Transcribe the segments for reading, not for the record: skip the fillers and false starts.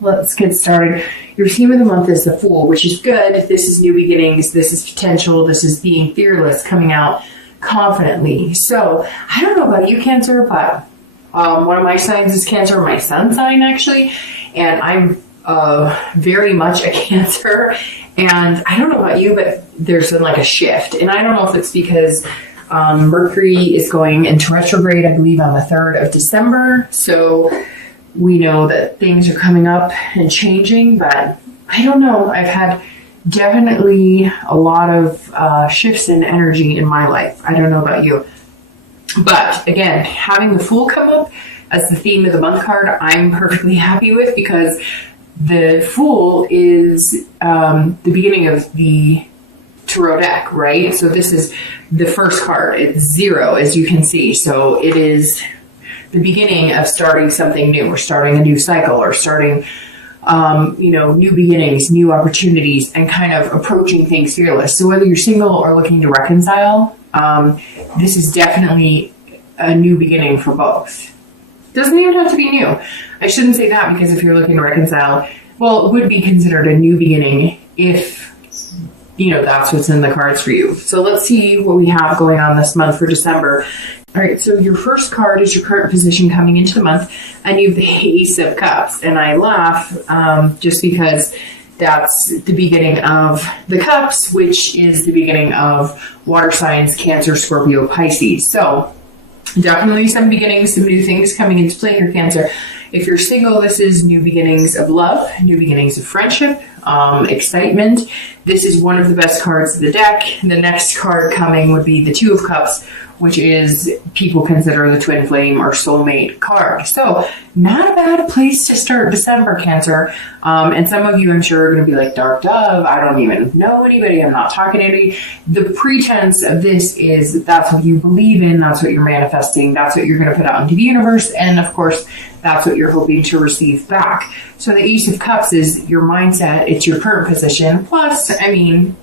let's get started. Your theme of the month is the Fool, which is good. This is new beginnings. This is potential. This is being fearless, coming out confidently. So I don't know about you, Cancer, but one of my signs is Cancer, my sun sign actually, and I'm very much a Cancer. And I don't know about you, but there's been like a shift, and I don't know if it's because Mercury is going into retrograde, I believe, on the 3rd of December. So we know that things are coming up and changing, but I don't know. I've had definitely a lot of shifts in energy in my life. I don't know about you. But again, having the Fool come up as the theme of the month card, I'm perfectly happy with, because the Fool is the beginning of the tarot deck, right? So this is the first card. It's 0, as you can see. So it is the beginning of starting something new, or starting a new cycle, or starting, new beginnings, new opportunities, and kind of approaching things fearless. So whether you're single or looking to reconcile, this is definitely a new beginning for both. Doesn't even have to be new. I shouldn't say that, because if you're looking to reconcile, well, it would be considered a new beginning if that's what's in the cards for you. So let's see what we have going on this month for December. All right, so your first card is your current position coming into the month, and you have the Ace of Cups. And I laugh just because that's the beginning of the Cups, which is the beginning of water signs, Cancer, Scorpio, Pisces. So definitely some beginnings, some new things coming into play here, Cancer. If you're single, this is new beginnings of love, new beginnings of friendship, excitement. This is one of the best cards of the deck. The next card coming would be the Two of Cups, which is people consider the twin flame or soulmate card. So not a bad place to start December, Cancer. And some of you, I'm sure, are going to be like, Dark Dove, I don't even know anybody. I'm not talking to anybody. The pretense of this is that's what you believe in. That's what you're manifesting. That's what you're going to put out into the universe. And of course, that's what you're hoping to receive back. So the Ace of Cups is your mindset. It's your current position. Plus,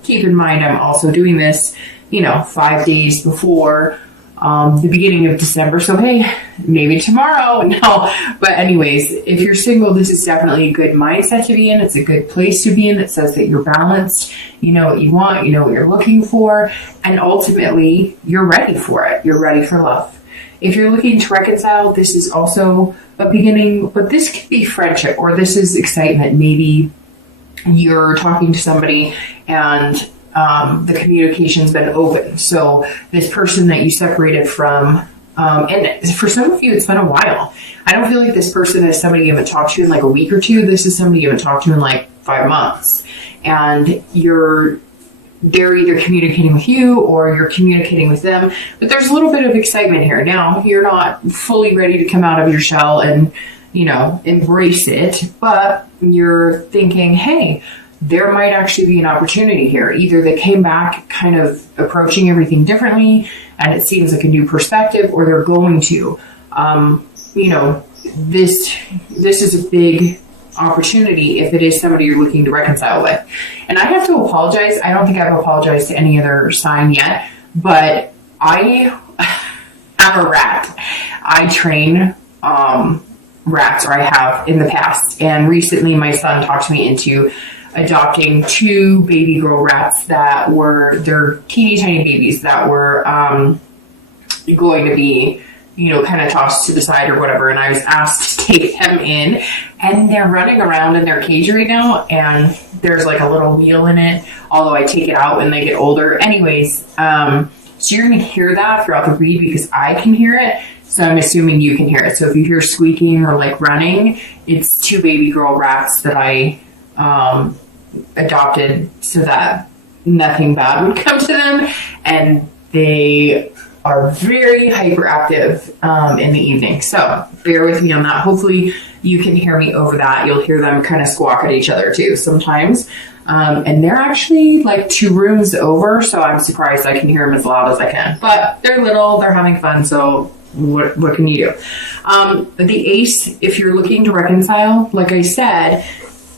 keep in mind, I'm also doing this, 5 days before the beginning of December. So, hey, maybe tomorrow. No. But anyways, if you're single, this is definitely a good mindset to be in. It's a good place to be in. It says that you're balanced. You know what you want. You know what you're looking for. And ultimately, you're ready for it. You're ready for love. If you're looking to reconcile, this is also a beginning, but this could be friendship, or this is excitement. Maybe you're talking to somebody and the communication's been open. So this person that you separated from, and for some of you, it's been a while. I don't feel like this person is somebody you haven't talked to in like a week or two. This is somebody you haven't talked to in like 5 months. And they're either communicating with you or you're communicating with them, but there's a little bit of excitement here. Now, you're not fully ready to come out of your shell and, embrace it, but you're thinking, hey, there might actually be an opportunity here. Either they came back kind of approaching everything differently and it seems like a new perspective, or they're going to, this is a big opportunity if it is somebody you're looking to reconcile with. And I have to apologize. I don't think I've apologized to any other sign yet, but I am a rat. I train rats, or I have in the past. And recently my son talked me into adopting 2 baby girl rats they're teeny tiny babies that were going to be kind of tossed to the side or whatever. And I was asked to take them in, and they're running around in their cage right now. And there's like a little wheel in it, although I take it out when they get older. Anyways, so you're going to hear that throughout the read because I can hear it. So I'm assuming you can hear it. So if you hear squeaking or like running, it's 2 baby girl rats that I adopted so that nothing bad would come to them. And they are very hyperactive in the evening. So bear with me on that. Hopefully you can hear me over that. You'll hear them kind of squawk at each other too sometimes. And they're actually like 2 rooms over, so I'm surprised I can hear them as loud as I can. But they're little, they're having fun, so what can you do? The Ace, if you're looking to reconcile, like I said,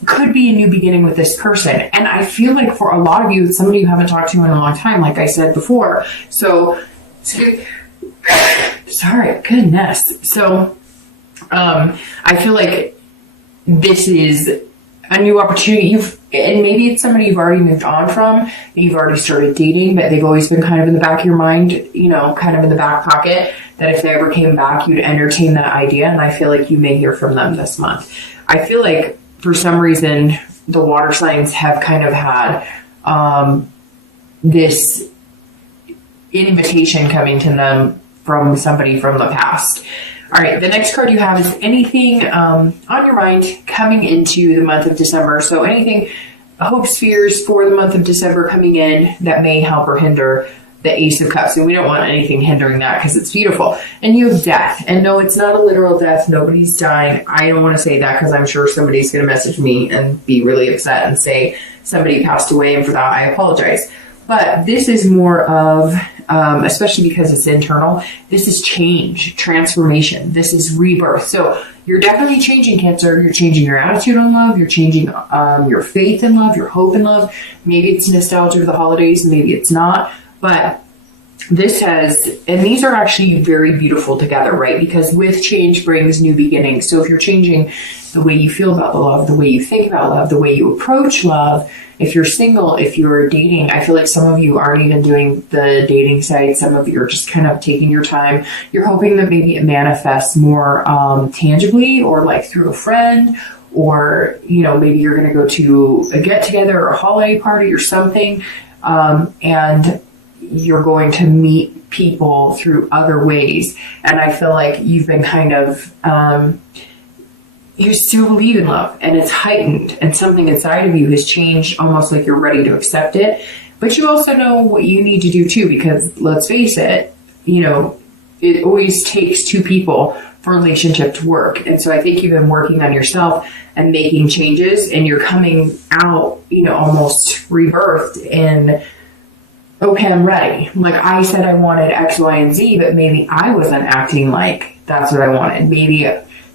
could be a new beginning with this person. And I feel like for a lot of you, it's somebody you haven't talked to in a long time, like I said before. So, sorry, goodness. So, I feel like this is a new opportunity. And maybe it's somebody you've already moved on from, that you've already started dating, but they've always been kind of in the back of your mind, kind of in the back pocket, that if they ever came back, you'd entertain that idea. And I feel like you may hear from them this month. I feel like for some reason, the water signs have kind of had this invitation coming to them from somebody from the past. All right, the next card you have is anything on your mind coming into the month of December. So anything, hopes, fears for the month of December coming in that may help or hinder the Ace of Cups. And we don't want anything hindering that because it's beautiful. And you have death. And no, it's not a literal death. Nobody's dying. I don't want to say that because I'm sure somebody's going to message me and be really upset and say somebody passed away. And for that, I apologize. But this is more of, especially because it's internal, this is change, transformation. This is rebirth. So you're definitely changing, Cancer. You're changing your attitude on love. You're changing your faith in love, your hope in love. Maybe it's nostalgia of the holidays. Maybe it's not. But this has, and these are actually very beautiful together, right? Because with change brings new beginnings. So if you're changing the way you feel about the love, the way you think about love, the way you approach love, if you're single, if you're dating, I feel like some of you aren't even doing the dating side. Some of you are just kind of taking your time. You're hoping that maybe it manifests more tangibly, or like through a friend, or, maybe you're going to go to a get together or a holiday party or something. And you're going to meet people through other ways. And I feel like you've been kind of, you still believe in love, and it's heightened, and something inside of you has changed, almost like you're ready to accept it. But you also know what you need to do too, because let's face it, it always takes two people for a relationship to work. And so I think you've been working on yourself and making changes, and you're coming out, almost rebirthed in, okay, I'm ready. Like I said, I wanted X, Y, and Z, but maybe I wasn't acting like that's what I wanted. Maybe,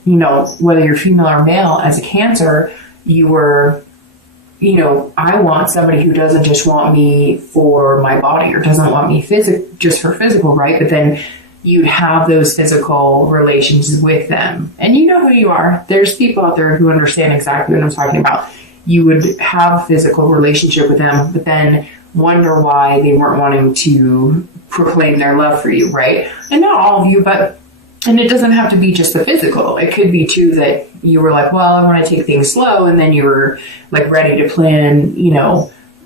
whether you're female or male, as a Cancer, you were, I want somebody who doesn't just want me for my body, or doesn't want me just for physical, right? But then you'd have those physical relations with them. And you know who you are. There's people out there who understand exactly what I'm talking about. You would have a physical relationship with them, but then wonder why they weren't wanting to proclaim their love for you, right? And not all of you, and it doesn't have to be just the physical. It could be too that you were like, well, I want to take things slow, and then you were like ready to plan,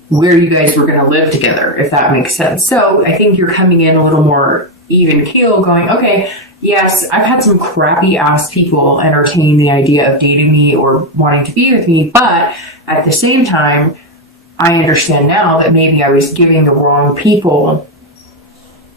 where you guys were going to live together, if that makes sense. So I think you're coming in a little more even keel, going, okay, yes, I've had some crappy ass people entertain the idea of dating me or wanting to be with me, but at the same time, I understand now that maybe I was giving the wrong people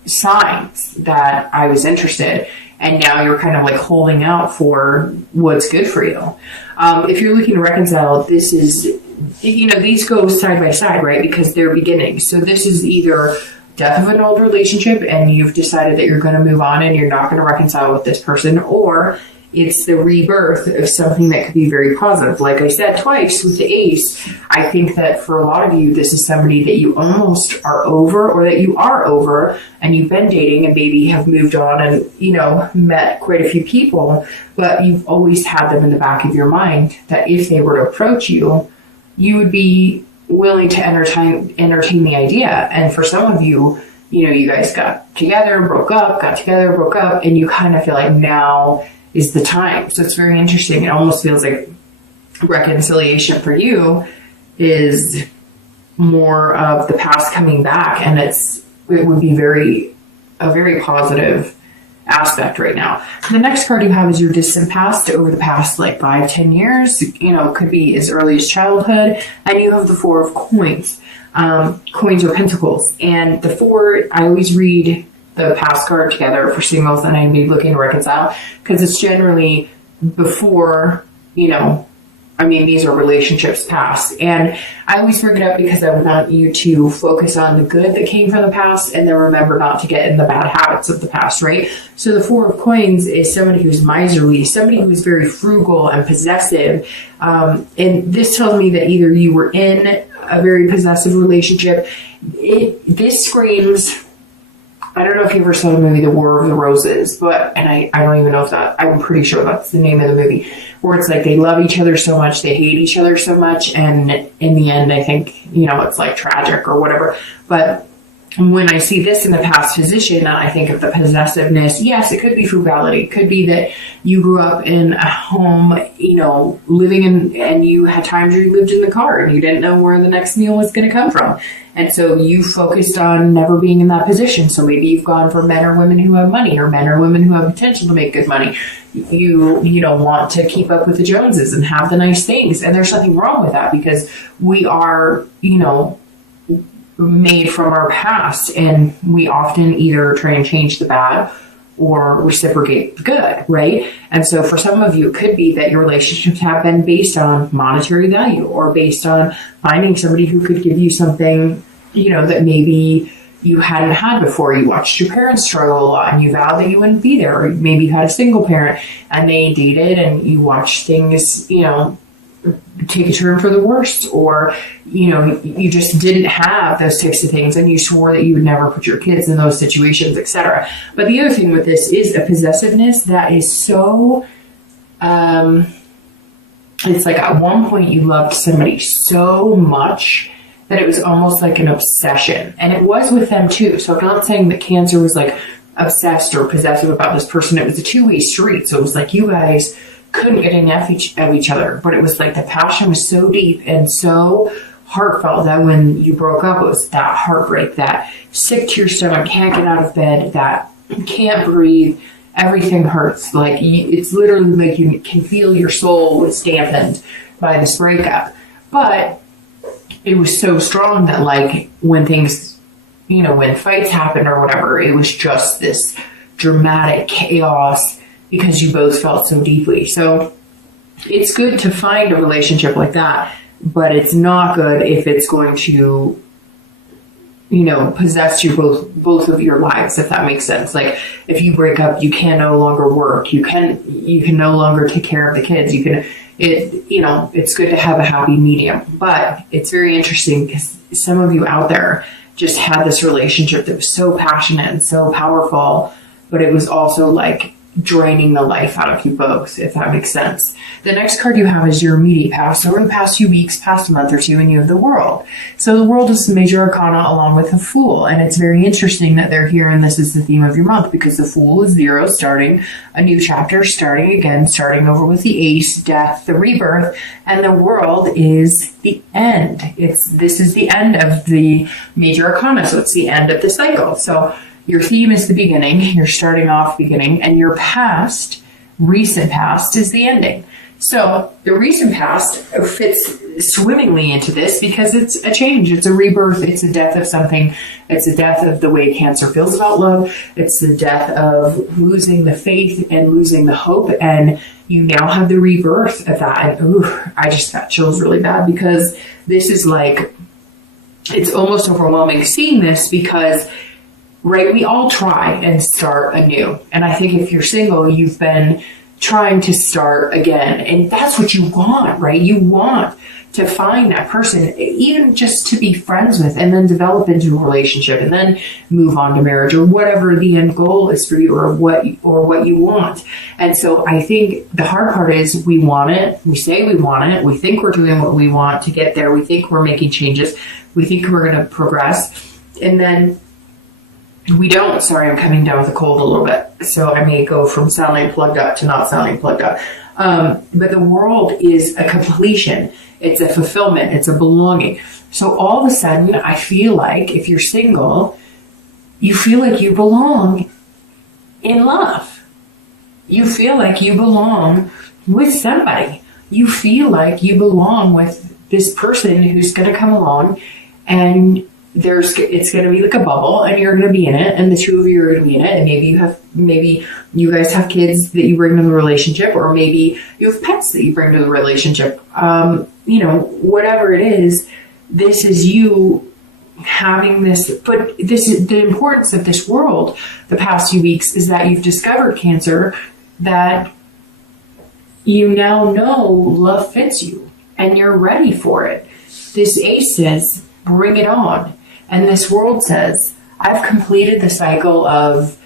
signs that I was interested, and now you're kind of like holding out for what's good for you. If you're looking to reconcile, this is, these go side by side, right? Because they're beginnings. So this is either death of an old relationship and you've decided that you're going to move on and you're not going to reconcile with this person, or it's the rebirth of something that could be very positive. Like I said twice with the Ace, I think that for a lot of you, this is somebody that you almost are over, or that you are over, and you've been dating and maybe have moved on and, met quite a few people, but you've always had them in the back of your mind that if they were to approach you, you would be willing to entertain the idea. And for some of you, you guys got together, broke up, got together, broke up, and you kind of feel like now is the time. So it's very interesting. It almost feels like reconciliation for you is more of the past coming back, and it would be a very positive aspect right now. The next card you have is your distant past, over the past like 5-10 years. Could be as early as childhood. And you have the Four of Coins. Coins or pentacles. And the four, I always read the past card together for singles, and I'd be looking to reconcile, because it's generally before, these are relationships past. And I always bring it up because I want you to focus on the good that came from the past, and then remember not to get in the bad habits of the past, right? So the Four of Coins is somebody who's miserly, somebody who's very frugal and possessive. And this tells me that either you were in a very possessive relationship. This screams I don't know if you ever saw the movie The War of the Roses, and I don't even know if I'm pretty sure that's the name of the movie, where it's like they love each other so much, they hate each other so much, and in the end, I think, it's like tragic or whatever. But when I see this in the past position, and I think of the possessiveness, yes, it could be frugality. It could be that you grew up in a home, living in, and you had times where you lived in the car and you didn't know where the next meal was going to come from. And so you focused on never being in that position. So maybe you've gone for men or women who have money, or men or women who have potential to make good money. You want to keep up with the Joneses and have the nice things. And there's nothing wrong with that, because we are, made from our past, and we often either try and change the bad or reciprocate the good, right? And so for some of you, it could be that your relationships have been based on monetary value, or based on finding somebody who could give you something, that maybe you hadn't had before. You watched your parents struggle a lot and you vowed that you wouldn't be there. Or maybe you had a single parent and they dated and you watched things, take a turn for the worst, or you just didn't have those types of things and you swore that you would never put your kids in those situations, etc. But the other thing with this is a possessiveness that is so it's like at one point you loved somebody so much that it was almost like an obsession, and it was with them too. So I'm not saying that Cancer was like obsessed or possessive about this person. It was a two-way street. So it was like you guys couldn't get enough of each other, but it was like the passion was so deep and so heartfelt that when you broke up, it was that heartbreak, that sick to your stomach, can't get out of bed, that can't breathe, everything hurts. Like it's literally like you can feel your soul was dampened by this breakup. But it was so strong that like when things, when fights happened or whatever, it was just this dramatic chaos, because you both felt so deeply. So it's good to find a relationship like that, but it's not good if it's going to, possess you both of your lives, if that makes sense. Like if you break up, you can no longer work. You can no longer take care of the kids. It's good to have a happy medium, but it's very interesting because some of you out there just had this relationship that was so passionate and so powerful, but it was also like draining the life out of you both, if that makes sense. The next card you have is your immediate past. Over the past few weeks, past month or two, and you have the World. So the World is the major arcana along with the Fool. And it's very interesting that they're here, and this is the theme of your month, because the Fool is 0, starting a new chapter, starting again, starting over with the Ace, death, the rebirth, and the World is the end. This is the end of the major arcana, so it's the end of the cycle. So your theme is the beginning, you're starting off beginning, and your past, recent past, is the ending. So the recent past fits swimmingly into this because it's a change, it's a rebirth, it's a death of something, it's a death of the way Cancer feels about love, it's the death of losing the faith and losing the hope, and you now have the rebirth of that. And I just got chills really bad, because this is like, it's almost overwhelming seeing this, because right, we all try and start anew. And I think if you're single, you've been trying to start again. And that's what you want, right? You want to find that person, even just to be friends with, and then develop into a relationship, and then move on to marriage, or whatever the end goal is for you, or what you want. And so I think the hard part is we want it. We say we want it. We think we're doing what we want to get there. We think we're making changes. We think we're going to progress. And then we don't. Sorry, I'm coming down with a cold a little bit, so I may go from sounding plugged up to not sounding plugged up. But the World is a completion. It's a fulfillment. It's a belonging. So all of a sudden, I feel like if you're single, you feel like you belong in love. You feel like you belong with somebody. You feel like you belong with this person who's going to come along, and it's going to be like a bubble, and you're going to be in it, and the two of you are going to be in it, and maybe you guys have kids that you bring to the relationship, or maybe you have pets that you bring to the relationship. Whatever it is, this is you having this. But this is the importance of this World. The past few weeks is that you've discovered, Cancer, that you now know love fits you, and you're ready for it. This Ace says, bring it on. And this World says, I've completed the cycle of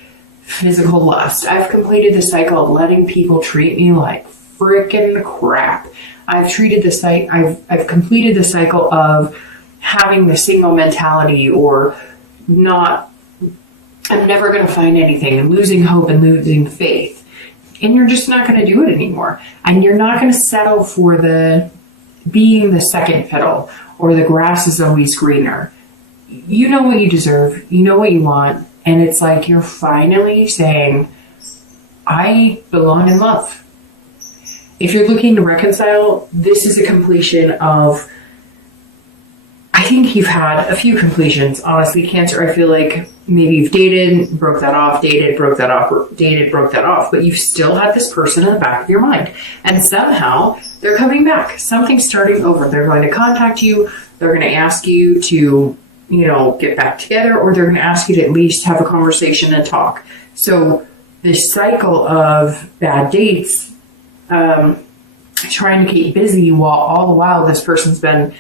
physical lust. I've completed the cycle of letting people treat me like freaking crap. I've completed the cycle of having the single mentality or not, I'm never going to find anything, and losing hope and losing faith. And you're just not going to do it anymore. And you're not going to settle for being the second fiddle or the grass is always greener. You know what you deserve. You know what you want. And it's like you're finally saying, I belong in love. If you're looking to reconcile, this is a completion of, I think you've had a few completions. Honestly, Cancer, I feel like maybe you've dated, broke that off, dated, broke that off, dated, broke that off, but you've still had this person in the back of your mind. And somehow they're coming back. Something's starting over. They're going to contact you. They're going to ask you to, get back together, or they're going to ask you to at least have a conversation and talk. So this cycle of bad dates, trying to keep busy all the while this person's been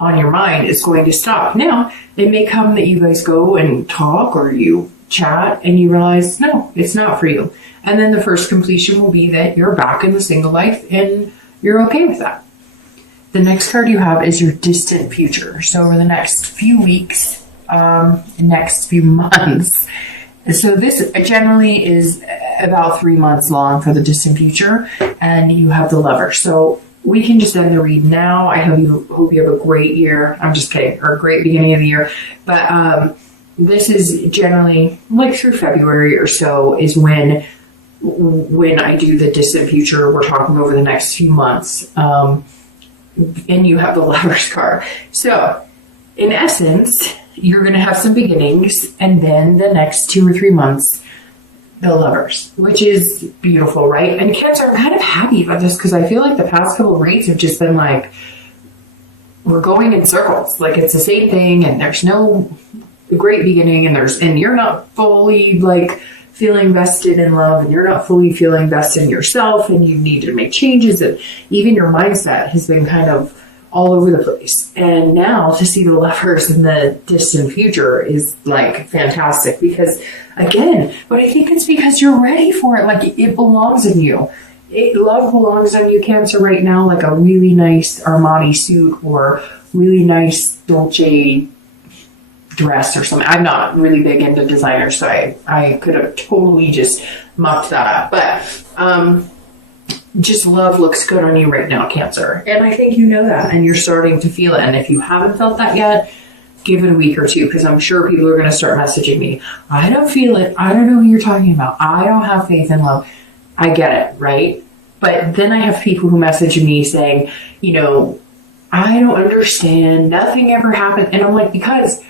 on your mind, is going to stop. Now, it may come that you guys go and talk or you chat and you realize, no, it's not for you. And then the first completion will be that you're back in the single life and you're okay with that. The next card you have is your distant future. So over the next few weeks, next few months. So this generally is about 3 months long for the distant future, and you have the Lover. So we can just end the read now. I hope you have a great year. I'm just kidding, or a great beginning of the year. But this is generally like through February or so is when I do the distant future. We're talking over the next few months. And you have the Lover's card. So in essence, you're going to have some beginnings, and then the next 2 or 3 months, the Lovers, which is beautiful, right? And Cancer, I'm kind of happy about this because I feel like the past couple of reads have just been like, we're going in circles. Like it's the same thing, and there's no great beginning, and you're not fully like feeling vested in love, and you're not fully feeling vested in yourself, and you need to make changes, and even your mindset has been kind of all over the place. And now to see the Lovers in the distant future is like fantastic, because again, but I think it's because you're ready for it. Like it belongs in you. Love belongs on you, Cancer, right now, like a really nice Armani suit or really nice Dolce dress or something. I'm not really big into designers, so I could have totally just mucked that up. But just love looks good on you right now, Cancer. And I think you know that, and you're starting to feel it. And if you haven't felt that yet, give it a week or two, because I'm sure people are going to start messaging me. I don't feel it. I don't know who you're talking about. I don't have faith in love. I get it, right? But then I have people who message me saying, I don't understand. Nothing ever happened. And I'm like, because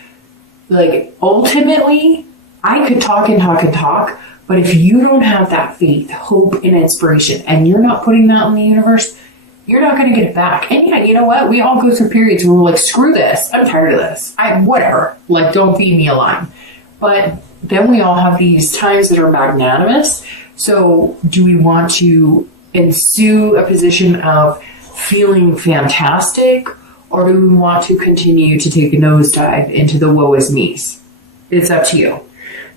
like ultimately I could talk and talk and talk, but if you don't have that faith, hope, and inspiration, and you're not putting that in the universe, you're not going to get it back. And yeah, you know what? We all go through periods where we're like, screw this. I'm tired of this. Whatever. Like, don't feed me a line. But then we all have these times that are magnanimous. So do we want to ensue a position of feeling fantastic, or do we want to continue to take a nosedive into the woe is me's? It's up to you.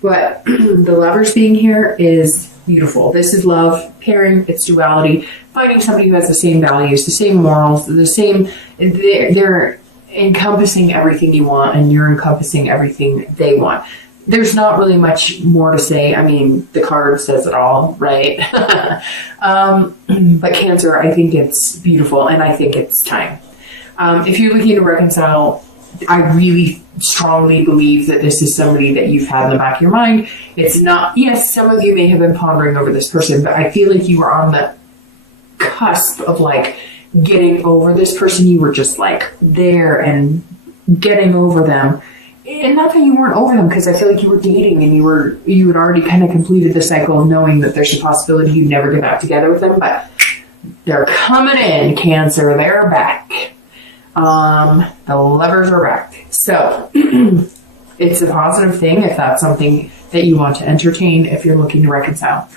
But the Lovers being here is beautiful. This is love, pairing, it's duality, finding somebody who has the same values, the same morals, they're encompassing everything you want, and you're encompassing everything they want. There's not really much more to say. I mean, the card says it all, right? But Cancer, I think it's beautiful, and I think it's time. If you're looking to reconcile, I really strongly believe that this is somebody that you've had in the back of your mind. It's not, yes, some of you may have been pondering over this person, but I feel like you were on the cusp of like getting over this person. You were just like there and getting over them. And not that you weren't over them, because I feel like you were dating and you had already kind of completed the cycle of knowing that there's a possibility you'd never get back together with them, but they're coming in, Cancer. They're back. The Lovers are back. So it's a positive thing if that's something that you want to entertain if you're looking to reconcile.